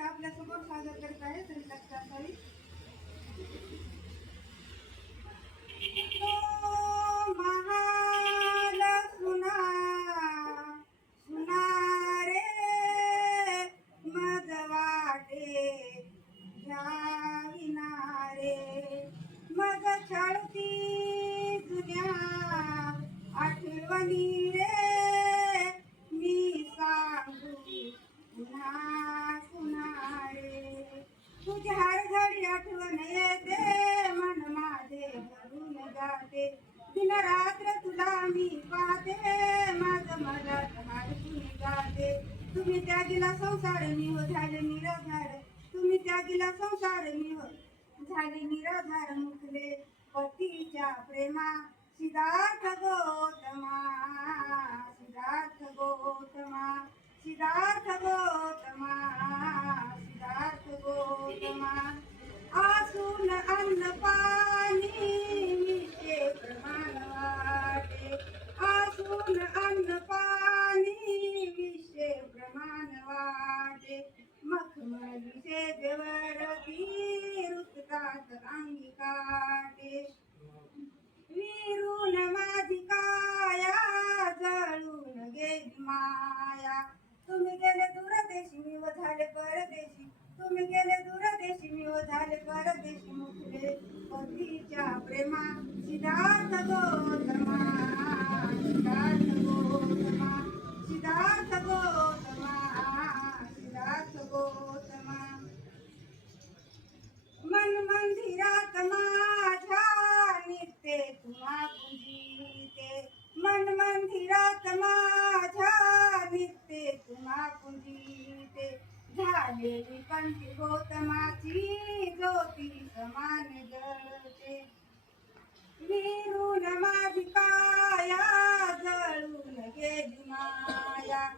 आपल्यासोबत नाही सादर करत आठवणी रे मी सांगू पुन्हा पुन्हा रे तुझी हर घडी आठवण येते मन माझे भरून जाते. दिन रात्र तुला मी पाहते माझ मला तुम्ही गाते तुम्ही त्यागीला संसार मी हो झाले निराधार. तुम्ही त्यागीला संसार मी हो झाले निराधार मुकले. पतीच्या प्रेमा सिद्धार्थ गौतमा सिद्धार्थ गौतमा सिद्धार्थ गौतमा सिद्धार्थ गौतमा आसून अन्न पाणी मिशे प्रमाण वाटे। आसून अन्न पाणी विषे प्रमाण वाटे। मखमलीचे देवरती रुततात अंगी माया. तुम्ही गेले दूरदेशी मी व झाले परदेशी. तुम्ही गेले दूरदेशी मी व झाले परदेशी. मुखले पतीच्या प्रेमा सिद्धार्थ गौतमा सिद्धार्थ गौतमा सिद्धार्थ गौतमा सिद्धार्थ गौतमा मन मंदिरात माझ्या नित्य तुम्हा पूजिते. मन मंदिरात माझ्या नित्य तुम्हा झालेली कंठी गौतमाची ज्योती समान जळते. विरून माझी काया जळून गेली माया.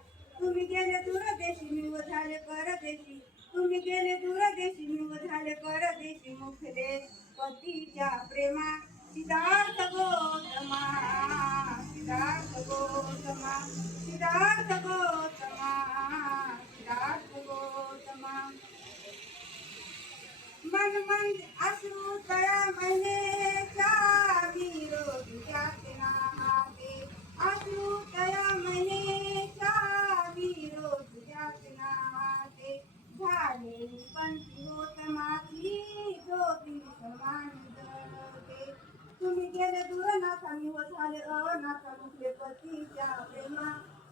तुम्ही गेले दूरदेशी मी व झाले परदेशी. तुम्ही गेले दूरदेशी मी व झाले परदेशी. मग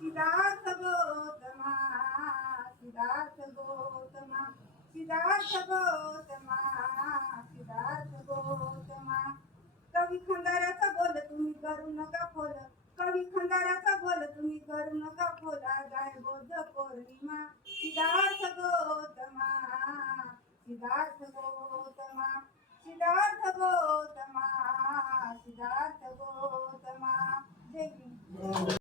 सिद्धार्थ गौतमा सिद्धार्थ गौतमा. सिद्धार्थ गौतमा. करू नका फोल कवी खंडाराचा बोल तुम्ही करू नका खोला. गाय बौद्ध